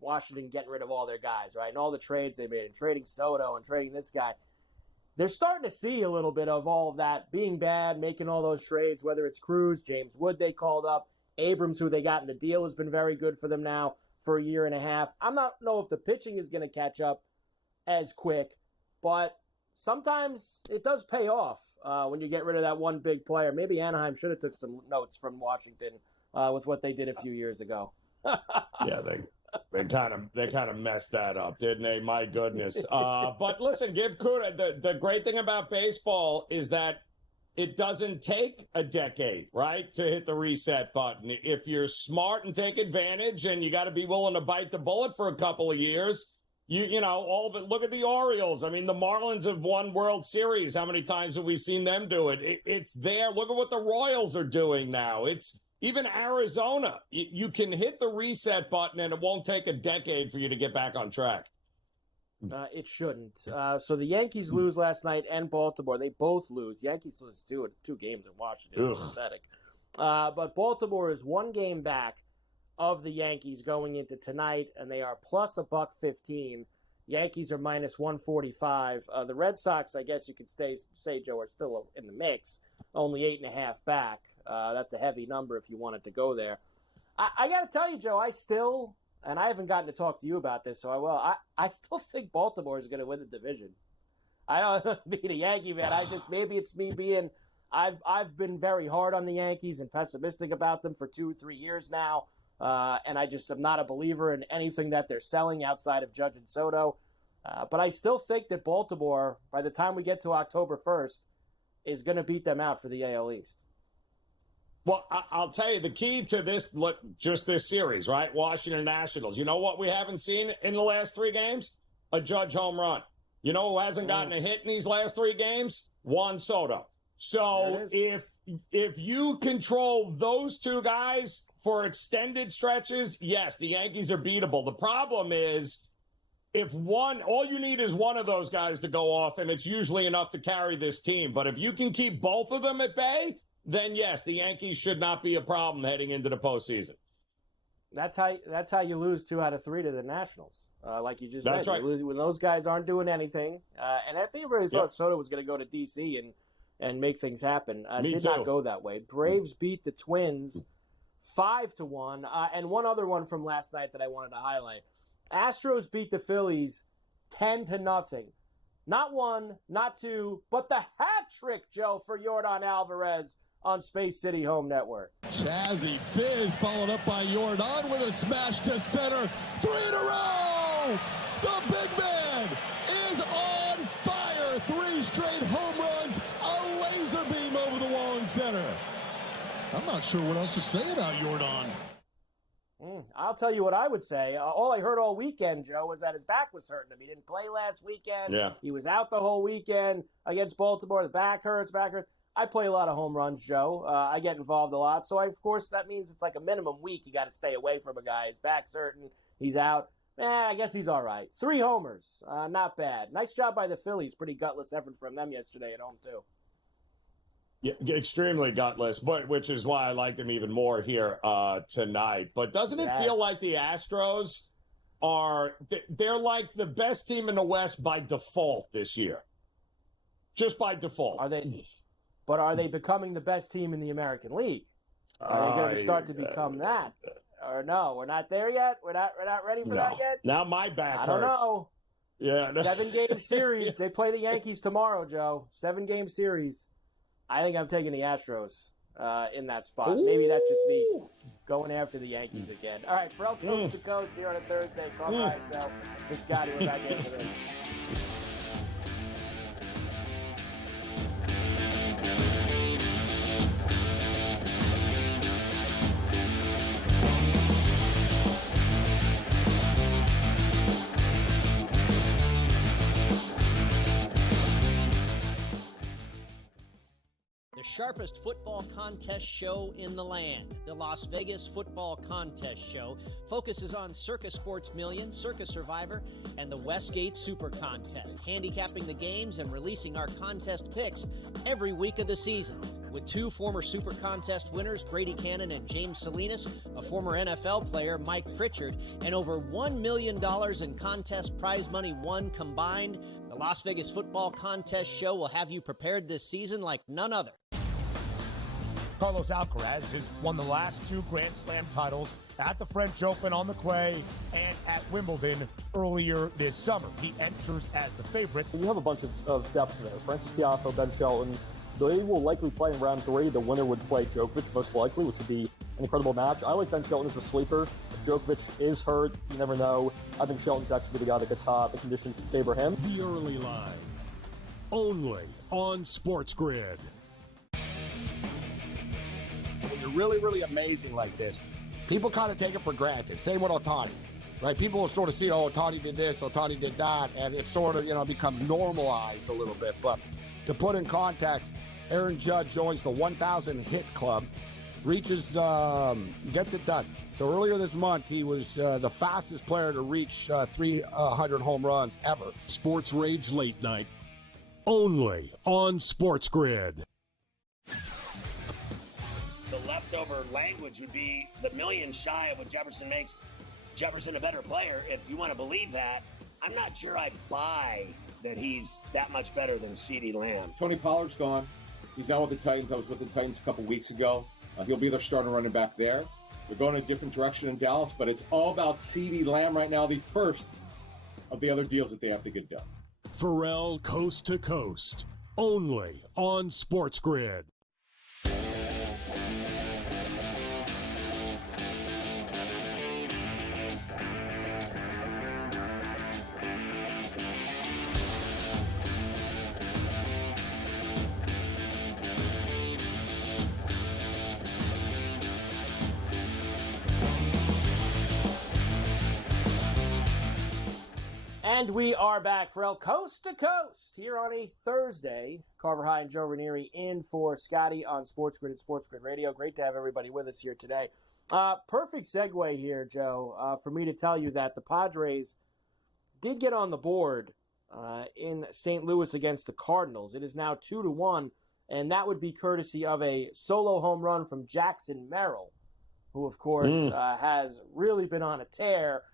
Washington getting rid of all their guys, right? And all the trades they made, and trading Soto and trading this guy. They're starting to see a little bit of all of that being bad, making all those trades, whether it's Cruz, James Wood they called up, Abrams, who they got in the deal, has been very good for them now for a year and a half. I'm not know if the pitching is going to catch up as quick, but sometimes it does pay off when you get rid of that one big player. Maybe Anaheim should have took some notes from Washington with what they did a few years ago. Yeah, they kind of messed that up, didn't they? My goodness. But listen, give Kuda. The great thing about baseball is that it doesn't take a decade, right, to hit the reset button. If you're smart and take advantage, and you got to be willing to bite the bullet for a couple of years. You know, all of it. Look at the Orioles. I mean, the Marlins have won World Series. How many times have we seen them do it? It's there. Look at what the Royals are doing now. It's even Arizona. You can hit the reset button, and it won't take a decade for you to get back on track. It shouldn't. So the Yankees lose last night, and Baltimore. They both lose. Yankees lose two games in Washington. It's pathetic. But Baltimore is one game back of the Yankees going into tonight, and they are plus $1.15. Yankees are minus 145. The Red Sox, I guess you could say, Joe, are still in the mix, only 8.5 back. That's a heavy number if you wanted to go there. I got to tell you, Joe, I still, and I haven't gotten to talk to you about this, so I will. I still think Baltimore is going to win the division. I don't being a Yankee fan. Maybe it's me being. I've been very hard on the Yankees and pessimistic about them for 2-3 years now. And I just am not a believer in anything that they're selling outside of Judge and Soto. But I still think that Baltimore, by the time we get to October 1st, is going to beat them out for the AL East. Well, I'll tell you, the key to this, just this series, right? Washington Nationals. You know what we haven't seen in the last 3 games? A Judge home run. You know who hasn't gotten a hit in these last 3 games? Juan Soto. So if you control those 2 guys for extended stretches, yes, the Yankees are beatable. The problem is all you need is one of those guys to go off, and it's usually enough to carry this team. But if you can keep both of them at bay, then yes, the Yankees should not be a problem heading into the postseason. That's how you lose 2 out of 3 to the Nationals, like you just said. Right. When those guys aren't doing anything, and I think everybody thought Soto was going to go to D.C. and make things happen. Did not go that way. Braves beat the Twins 5-1, and one other one from last night that I wanted to highlight. Astros beat the Phillies 10-0. Not 1, not 2, but the hat trick, Joe, for Yordan Alvarez on Space City Home Network. Chazzy Fizz followed up by Yordan with a smash to center. 3 in a row! The big man is on fire. 3 straight home runs, a laser beam over the wall in center. I'm not sure what else to say about Yordan. I'll tell you what I would say. All I heard all weekend, Joe, was that his back was hurting him. He didn't play last weekend. Yeah. He was out the whole weekend against Baltimore. The back hurts. I play a lot of home runs, Joe. I get involved a lot. So, of course, that means it's like a minimum week you got to stay away from a guy. His back's hurting. He's out. I guess he's all right. 3 homers. Not bad. Nice job by the Phillies. Pretty gutless effort from them yesterday at home, too. Yeah, extremely gutless, but which is why I like them even more here tonight. But doesn't it feel like the Astros they're like the best team in the West by default this year? Just by default. Are they becoming the best team in the American League? Are they going to start to become that? Or no, we're not there yet? We're not ready for that yet? Now my back hurts. I don't know. Yeah. 7-game series. They play the Yankees tomorrow, Joe. 7-game series. I think I'm taking the Astros in that spot. Ooh. Maybe that's just me going after the Yankees again. All right, Ferrall Coast to Coast here on a Thursday. Call Ryan, Joe. For Scotty, we're back into this. sharpest football contest show in the land. The Las Vegas Football Contest Show focuses on Circa Sports Million, Circa Survivor, and the Westgate Super Contest, handicapping the games and releasing our contest picks every week of the season. With two former Super Contest winners, Brady Cannon and James Salinas, a former NFL player, Mike Pritchard, and over $1 million in contest prize money won combined, the Las Vegas Football Contest Show will have you prepared this season like none other. Carlos Alcaraz has won the last two Grand Slam titles at the French Open on the clay and at Wimbledon earlier this summer. He enters as the favorite. You have a bunch of depth there. Francis Tiafoe, Ben Shelton. They will likely play in round 3. The winner would play Djokovic, most likely, which would be an incredible match. I like Ben Shelton as a sleeper. If Djokovic is hurt, you never know. I think Shelton's actually the guy that gets hot. The conditions favor him. The early line, only on SportsGrid. When you're really, really amazing like this, people kind of take it for granted. Same with Ohtani, right? People will sort of see, oh, Ohtani did this, Ohtani did that, and it sort of, becomes normalized a little bit. But to put in context, Aaron Judge joins the 1,000 hit club, reaches, gets it done. So earlier this month, he was the fastest player to reach 300 home runs ever. Sports Rage Late Night, only on SportsGrid. The leftover language would be the million shy of what Jefferson makes Jefferson a better player. If you want to believe that, I'm not sure I buy that he's that much better than CeeDee Lamb. Tony Pollard's gone. He's now with the Titans. I was with the Titans a couple weeks ago. He'll be their starting running back there. They're going a different direction in Dallas, but it's all about CeeDee Lamb right now, the first of the other deals that they have to get done. Ferrall Coast to Coast, only on SportsGrid. And we are back, Ferrall, Coast to Coast, here on a Thursday. Carver High and Joe Ranieri in for Scotty on SportsGrid and SportsGrid Radio. Great to have everybody with us here today. Perfect segue here, Joe, for me to tell you that the Padres did get on the board in St. Louis against the Cardinals. It is now 2-1, and that would be courtesy of a solo home run from Jackson Merrill, who, of course, has really been on a tear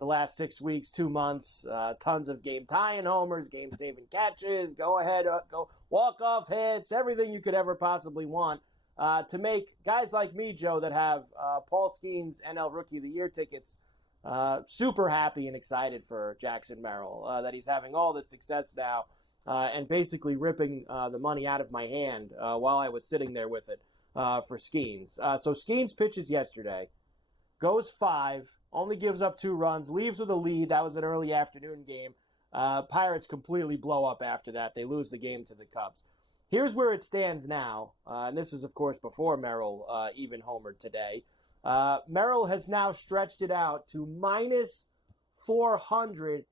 the last 6 weeks, 2 months. Tons of game-tying homers, game-saving catches, go-ahead, go walk-off hits, everything you could ever possibly want to make guys like me, Joe, that have Paul Skeens NL Rookie of the Year tickets, super happy and excited for Jackson Merrill, that he's having all this success now and basically ripping the money out of my hand while I was sitting there with it for Skeens. So Skeens pitches yesterday, goes 5, only gives up 2 runs, leaves with a lead. That was an early afternoon game. Pirates completely blow up after that. They lose the game to the Cubs. Here's where it stands now, and this is, of course, before Merrill even homered today. Merrill has now stretched it out to minus 400.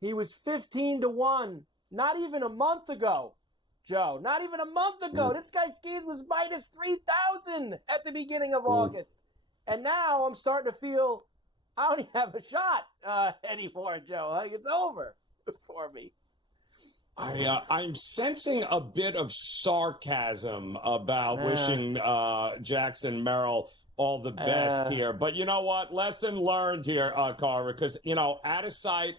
He was 15-1 not even a month ago, Joe. Not even a month ago. This guy's Skeens was minus 3,000 at the beginning of August. And now I'm starting to feel I don't even have a shot anymore, Joe. Like, it's over for me. I'm sensing a bit of sarcasm about wishing Jackson Merrill all the best here. But you know what? Lesson learned here, Carver, because, out of sight,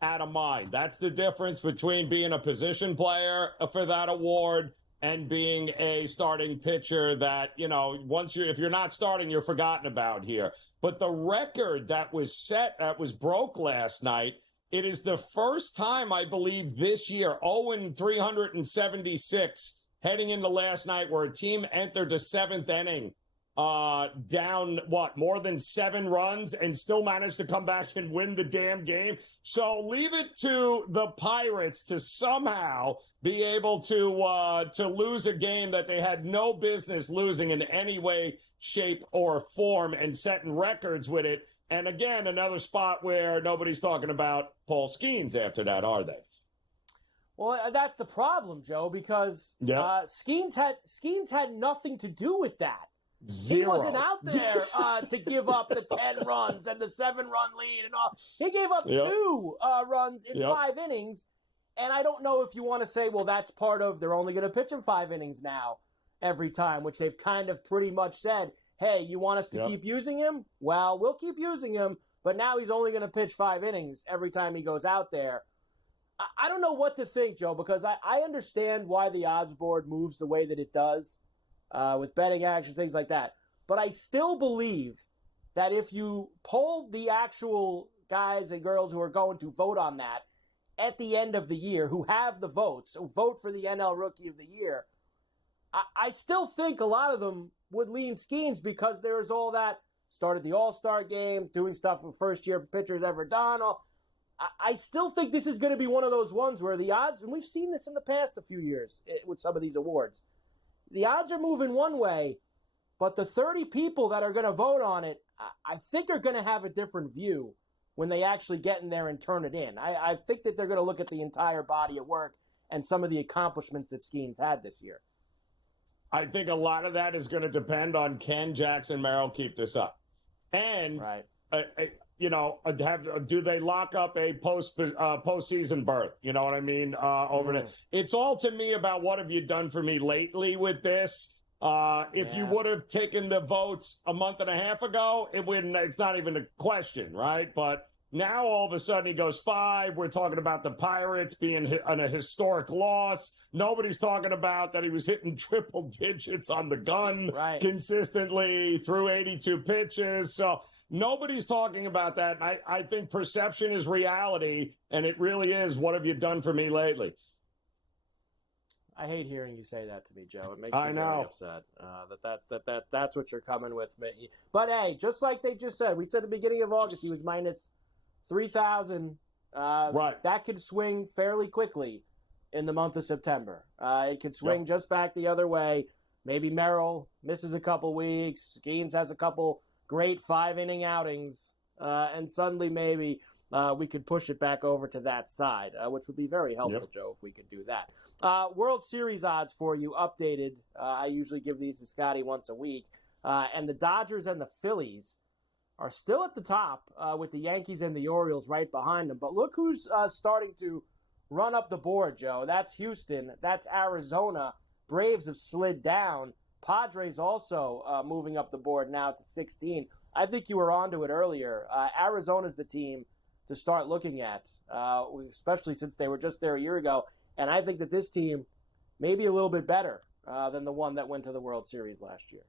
out of mind. That's the difference between being a position player for that award and being a starting pitcher that, if you're not starting, you're forgotten about here. But the record that was broke last night, it is the first time, I believe, this year, 0-376, heading into last night, where a team entered the 7th inning down, more than 7 runs and still managed to come back and win the damn game. So leave it to the Pirates to somehow be able to lose a game that they had no business losing in any way, shape, or form, and setting records with it. And again, another spot where nobody's talking about Paul Skeens after that, are they? Well, that's the problem, Joe, because Skeens had nothing to do with that. Zero. He wasn't out there to give up the 10 runs and the 7-run lead and all. He gave up 2 runs in 5 innings. And I don't know if you want to say, well, that's part of they're only going to pitch him 5 innings now every time, which they've kind of pretty much said, hey, you want us to keep using him? Well, we'll keep using him, but now he's only going to pitch 5 innings every time he goes out there. I don't know what to think, Joe, because I understand why the odds board moves the way that it does with betting action, things like that. But I still believe that if you poll the actual guys and girls who are going to vote on that at the end of the year, who have the votes, who vote for the NL Rookie of the Year, I still think a lot of them would lean Skeens because there's all that, started the All-Star game, doing stuff with first-year pitchers ever done. I still think this is going to be one of those ones where the odds, and we've seen this in the past a few years with some of these awards, the odds are moving one way, but the 30 people that are going to vote on it, I think are going to have a different view when they actually get in there and turn it in. I think that they're going to look at the entire body of work and some of the accomplishments that Skeens had this year. I think a lot of that is going to depend on can Jackson Merrill keep this up. And, do they lock up a postseason berth? You know what I mean? Over there. It's all to me about what have you done for me lately with this. If you would have taken the votes a month and a half ago, it's not even a question, right? But now all of a sudden he goes 5. We're talking about the Pirates being on a historic loss. Nobody's talking about that he was hitting triple digits on the gun consistently through 82 pitches. So nobody's talking about that. And I think perception is reality, and it really is what have you done for me lately? I hate hearing you say that to me, Joe. It makes me very upset that's what you're coming with me. But hey, just like they just said, we said at the beginning of August he was minus 3,000. That could swing fairly quickly in the month of September. It could swing just back the other way. Maybe Merrill misses a couple weeks. Skeens has a couple great 5-inning outings, and suddenly maybe we could push it back over to that side, which would be very helpful, Joe, if we could do that. World Series odds for you, updated. I usually give these to Scotty once a week. And the Dodgers and the Phillies are still at the top with the Yankees and the Orioles right behind them. But look who's starting to run up the board, Joe. That's Houston. That's Arizona. Braves have slid down. Padres also moving up the board now to 16. I think you were onto it earlier. Arizona's the team to start looking at, especially since they were just there a year ago. And I think that this team may be a little bit better than the one that went to the World Series last year.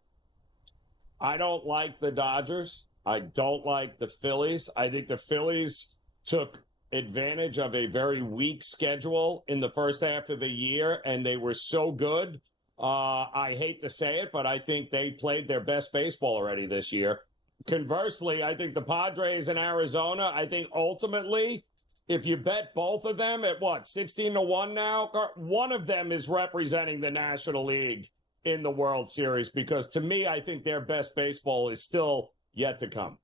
I don't like the Dodgers. I don't like the Phillies. I think the Phillies took advantage of a very weak schedule in the first half of the year, and they were so good. I hate to say it, but I think they played their best baseball already this year. Conversely, I think the Padres in Arizona, I think ultimately, if you bet both of them at 16-1 now, one of them is representing the National League in the World Series, because to me, I think their best baseball is still yet to come.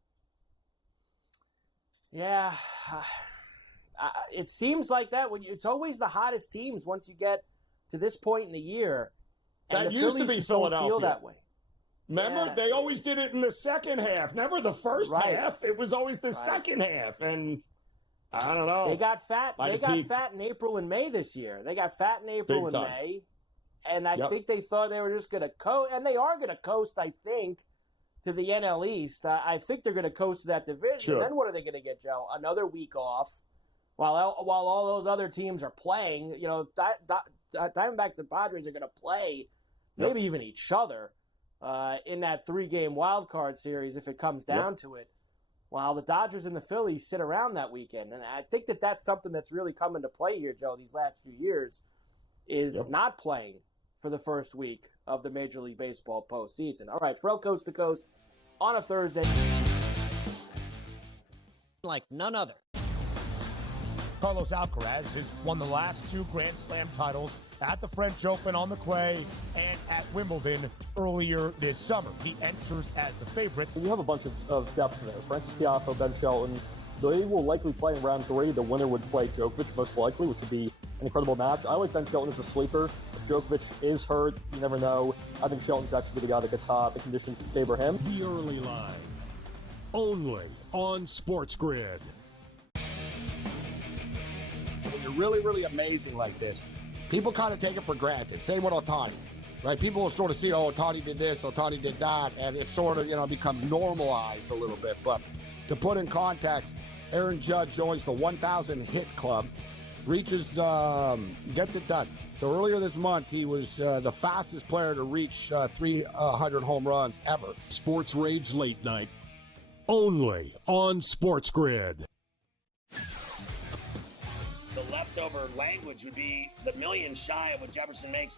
Yeah, it seems like that. It's always the hottest teams once you get to this point in the year. And that used to be Philadelphia. Feel that way. Remember, they always did it in the second half, never the first half. It was always the second half, and I don't know. They got fat. They got fat in April and May this year. They got fat in April and May, and I think they thought they were just going to coast, and they are going to coast. I think to the NL East. I think they're going to coast to that division. Sure. And then what are they going to get, Joe? Another week off, while all those other teams are playing. You know, Diamondbacks and Padres are going to play, maybe even each other. In that 3-game wild card series, if it comes down to it, while the Dodgers and the Phillies sit around that weekend. And I think that that's something that's really come into play here, Joe, these last few years, is not playing for the first week of the Major League Baseball postseason. All right, Ferrall Coast to Coast on a Thursday. Like none other. Carlos Alcaraz has won the last 2 Grand Slam titles at the French Open on the clay and at Wimbledon earlier this summer. He enters as the favorite. You have a bunch of depth there. Francis Tiafoe, Ben Shelton. They will likely play in round 3. The winner would play Djokovic, most likely, which would be incredible match. I like Ben Shelton as a sleeper. If Djokovic is hurt, you never know. I think Shelton's actually the guy that gets hot. The conditions favor him. The Early Line, only on SportsGrid. When you're really, really amazing like this, people kind of take it for granted. Same with Ohtani, right? People will sort of see, oh, Ohtani did this, Ohtani did that, and it sort of, becomes normalized a little bit. But to put in context, Aaron Judge joins the 1,000 hit club, reaches, gets it done. So earlier this month, he was the fastest player to reach 300 home runs ever. Sports Rage Late Night, only on SportsGrid. The leftover language would be the million shy of what Jefferson makes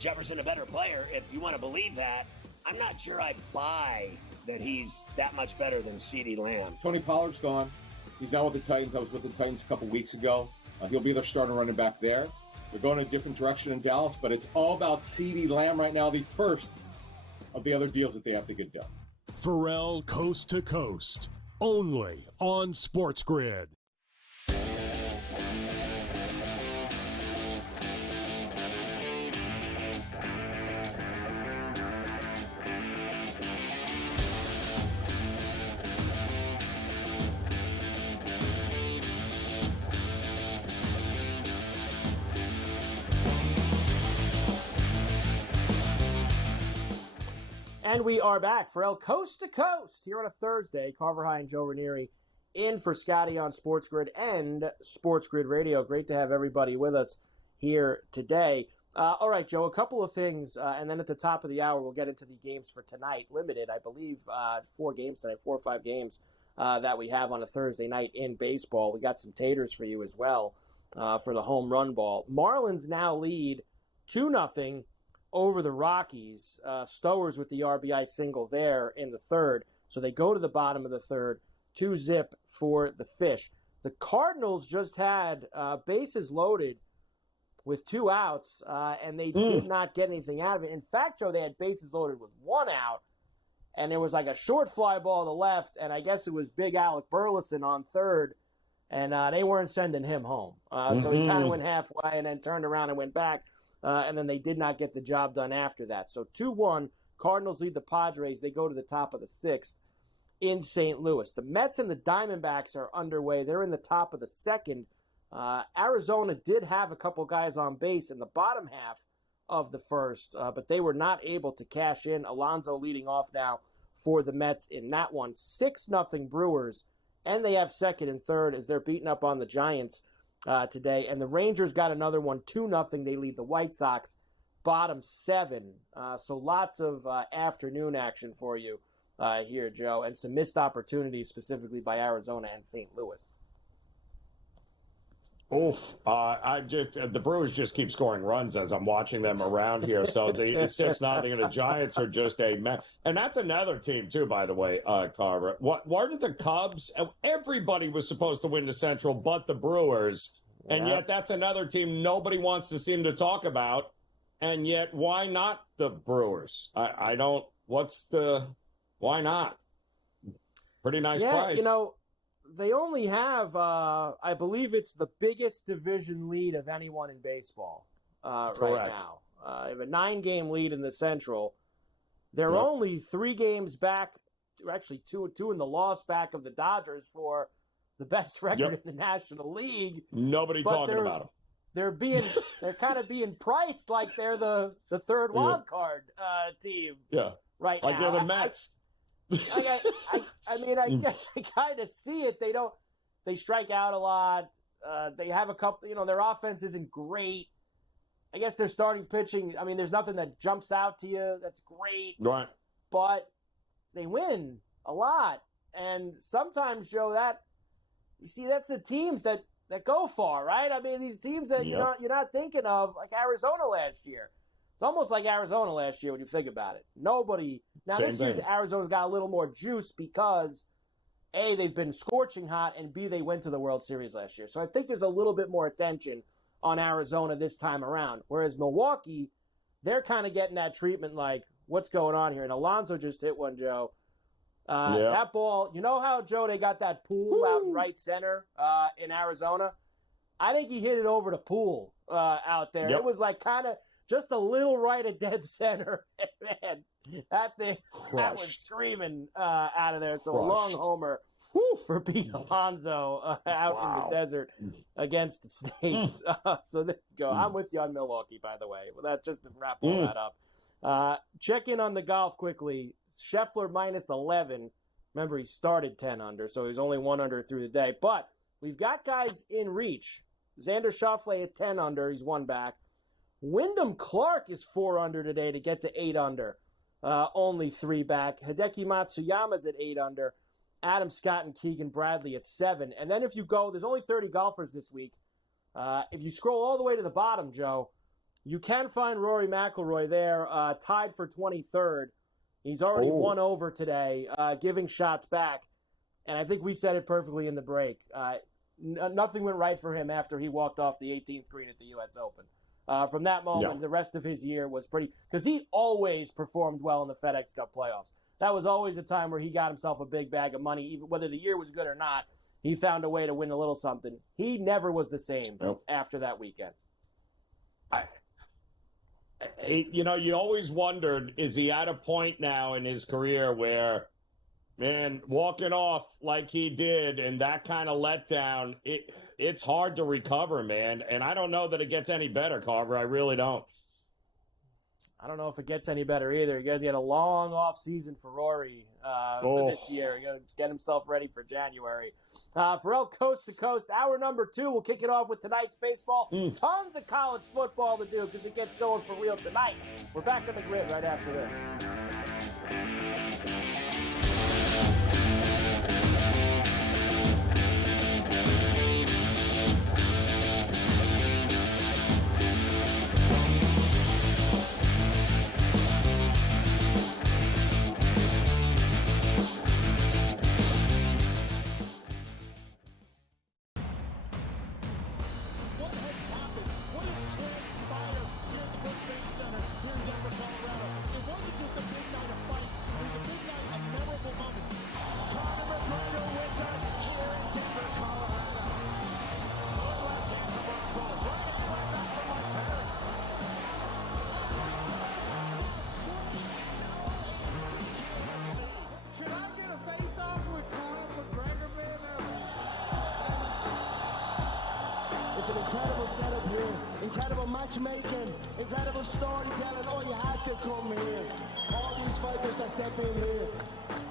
Jefferson a better player. If you want to believe that, I'm not sure I buy that he's that much better than CeeDee Lamb. Tony Pollard's gone. He's now with the Titans. I was with the Titans a couple weeks ago. He'll be their starting running back there. They're going in a different direction in Dallas, but it's all about CeeDee Lamb right now, the first of the other deals that they have to get done. Ferrall Coast to Coast, only on SportsGrid. And we are back. Ferrall Coast to Coast here on a Thursday. Carver High and Joe Ranieri in for Scotty on SportsGrid and SportsGrid Radio. Great to have everybody with us here today. All right, Joe, a couple of things, and then at the top of the hour, we'll get into the games for tonight. Limited, I believe, 4 games tonight, 4 or 5 games that we have on a Thursday night in baseball. We got some taters for you as well for the home run ball. Marlins now lead 2-0 over the Rockies. Stowers with the RBI single there in the third. So they go to the bottom of the third, 2-0 for the Fish. The Cardinals just had bases loaded with 2 outs, and they did not get anything out of it. In fact, Joe, they had bases loaded with 1 out, and there was like a short fly ball to the left, and I guess it was big Alec Burleson on third, and they weren't sending him home. So he kind of went halfway and then turned around and went back. And then they did not get the job done after that. So 2-1, Cardinals lead the Padres. They go to the top of the 6th in St. Louis. The Mets and the Diamondbacks are underway. They're in the top of the 2nd. Arizona did have a couple guys on base in the bottom half of the 1st, but they were not able to cash in. Alonso leading off now for the Mets in that one. 6-0 Brewers, and they have 2nd and 3rd as they're beating up on the Giants today. And the Rangers got another one, 2-0. They lead the White Sox, bottom 7. So lots of afternoon action for you here, Joe, and some missed opportunities specifically by Arizona and St. Louis. Oof. The Brewers just keep scoring runs as I'm watching them around here. So the 6-0 and the Giants are just a mess. And that's another team, too, by the way, Carver. Weren't the Cubs? Everybody was supposed to win the Central but the Brewers. And yet that's another team nobody wants to seem to talk about. And yet, why not the Brewers? I don't. Why not? Pretty nice price. They only have, I believe it's the biggest division lead of anyone in baseball right now. They have a 9-game lead in the Central. They're only 3 games back, actually two in the loss back of the Dodgers for the best record in the National League. Nobody talking about them. They're kind of being priced like they're the third wild card team. Yeah, right like now. They're the Mets. I guess I kind of see it. They strike out a lot. They have a couple, their offense isn't great. I guess their starting pitching, there's nothing that jumps out to you that's great. Right. But they win a lot. And sometimes, Joe, that's the teams that go far, right? These teams that you're not thinking of, like Arizona last year. It's almost like Arizona last year when you think about it. This year Arizona's got a little more juice because, A, they've been scorching hot, and B, they went to the World Series last year. So I think there's a little bit more attention on Arizona this time around. Whereas Milwaukee, they're kind of getting that treatment like, what's going on here? And Alonso just hit one, Joe. That ball, you know how, Joe, they got that pool out in right center in Arizona? I think he hit it over the pool out there. Yep. It was like kind of just a little right of dead center. Man, that thing that was screaming out of there. So a long homer for Pete Alonso out in the desert against the Snakes. So there you go. I'm with you on Milwaukee, by the way. Well, that's just to wrap all that up. Check in on the golf quickly. Scheffler minus 11. Remember, he started 10 under, so he's only 1 under through the day. But we've got guys in reach. Xander Schauffele at 10 under. He's 1 back. Wyndham Clark is 4 under today to get to 8 under. Only 3 back. Hideki Matsuyama's at 8 under. Adam Scott and Keegan Bradley at 7. And then if you go, there's only 30 golfers this week. If you scroll all the way to the bottom, Joe, you can find Rory McIlroy there, tied for 23rd. He's already 1 over today, giving shots back. And I think we said it perfectly in the break. Nothing went right for him after he walked off the 18th green at the U.S. Open. From that moment, the rest of his year was pretty – because he always performed well in the FedEx Cup playoffs. That was always a time where he got himself a big bag of money, even whether the year was good or not. He found a way to win a little something. He never was the same after that weekend. You always wondered, is he at a point now in his career where, man, walking off like he did and that kind of letdown, it's hard to recover, man. And I don't know that it gets any better, Carver. I really don't. I don't know if it gets any better either. You got to get a long off season for Rory this year. You got to get himself ready for January. Ferrall, Coast to Coast, hour number 2. We'll kick it off with tonight's baseball. Tons of college football to do because it gets going for real tonight. We're back on the grid right after this. It's an incredible setup here, incredible matchmaking, incredible storytelling. Oh, you had to come here. All these fighters that step in here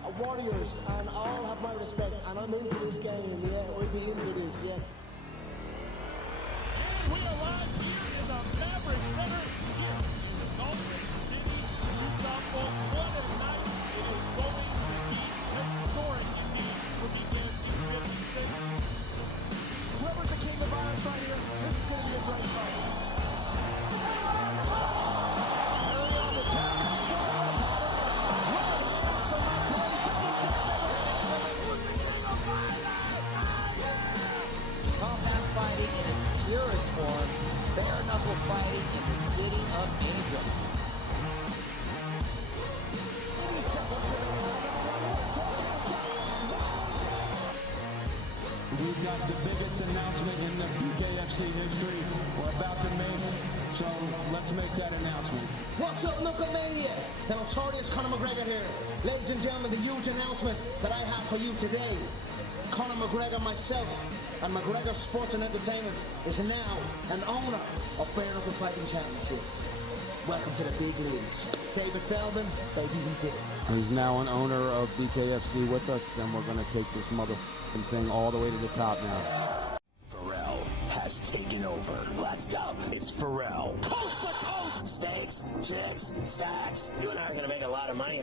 are warriors, and all have my respect. And I'm into this game, yeah. We'll be into this, yeah. We arrive here in the Maverick Center here in Salt Lake City, Utah. Folks, what a night. It is going to be historic indeed for BKFC 56. Whoever's the king of violence right here, this is going to be a great fight. Early on the top. Combat fighting in its purest form, bare knuckle fighting in the city of angels. We've got the biggest announcement in the BKFC history we're about to make, so let's make that announcement. What's up, Knucklemania? The notorious Conor McGregor here. Ladies and gentlemen, the huge announcement that I have for you today. Conor McGregor, myself, and McGregor Sports and Entertainment is now an owner of Bare Knuckle Fighting Championship. Welcome to the big leagues. David Feldman, baby, we did it. He's now an owner of BKFC with us, and we're going to take this motherfucking thing all the way to the top now. Ferrall has taken over. Let's go. It's Ferrall. Coast to coast. Steaks, chicks, stacks. You and I are going to make a lot of money.